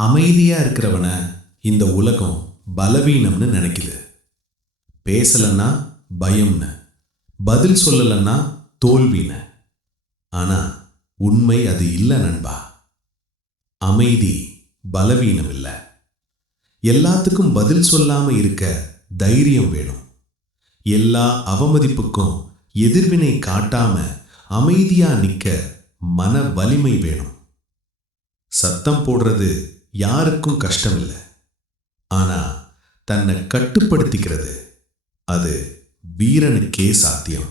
அமைதியா இருக்கிறவன இந்த உலகம் பலவீனம்னு நினைக்குது. பேசலன்னா பயம்னு, பதில் சொல்லலன்னா தோல்வின்னு. ஆனா உண்மை அது இல்லை நண்பா. அமைதி பலவீனம் இல்லை. எல்லாத்துக்கும் பதில் சொல்லாம இருக்க தைரியம் வேணும். எல்லா அவமதிப்புக்கும் எதிர்வினை காட்டாம அமைதியா நிக்க மன வலிமை வேணும். சத்தம் போடுறது யாருக்கும் கஷ்டம் இல்லை. ஆனா தன்னை கட்டுப்படுத்திக்கிறது அது வீரனுக்கே சாத்தியம்.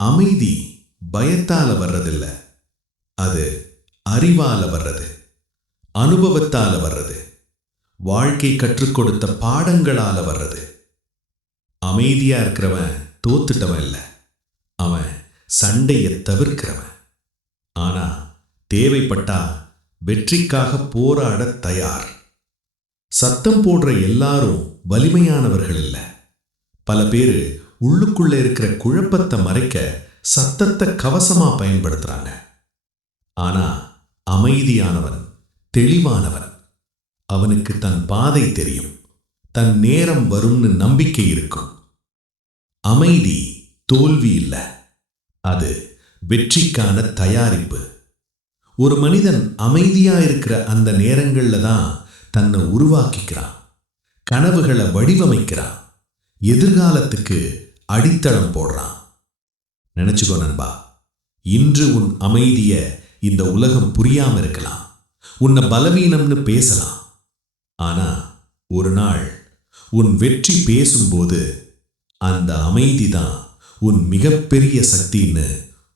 அமைதி பயத்தால வர்றதில்ல, அது அறிவால வர்றது, அனுபவத்தால வர்றது, வாழ்க்கை கற்றுக் கொடுத்த பாடங்களால வர்றது. அமைதியா இருக்கிறவன் தோத்துட்டவன் இல்லை, அவன் சண்டையை தவிர்க்கிறவன். ஆனா தேவைப்பட்டா வெற்றிக்காக போராட தயார். சத்தம் போடுற எல்லாரும் வலிமையானவர்கள் இல்லை. பல பேரு உள்ளுக்குள்ள இருக்கிற குழப்பத்தை மறைக்க சத்தத்தை கவசமா பயன்படுத்துறாங்க. ஆனா அமைதியானவன் தெளிவானவன். அவனுக்கு தன் பாதை தெரியும், தன் நேரம் வரும்னு நம்பிக்கை இருக்கும். அமைதி தோல்வி இல்லை, அது வெற்றிக்கான தயாரிப்பு. ஒரு மனிதன் அமைதியா இருக்கிற அந்த நேரங்கள்ல தான் தன்னை உருவாக்கிக்கிறான், கனவுகளை வடிவமைக்கிறான், எதிர்காலத்துக்கு அடித்தளம் போடுறான். நினைச்சுக்கோ நண்பா, இன்று உன் அமைதிய இந்த உலகம் புரியாம இருக்கலாம், உன்னை பலவீனம்னு பேசலாம். ஆனா ஒரு நாள் உன் வெற்றி பேசும்போது அந்த அமைதிதான் உன் மிகப்பெரிய சக்தின்னு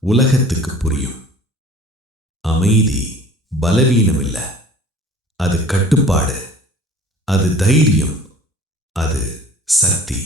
உலகத்துக்கு புரியும். அமைதி பலவீனம் இல்லை, அது கட்டுப்பாடு, அது தைரியம், அது சக்தி.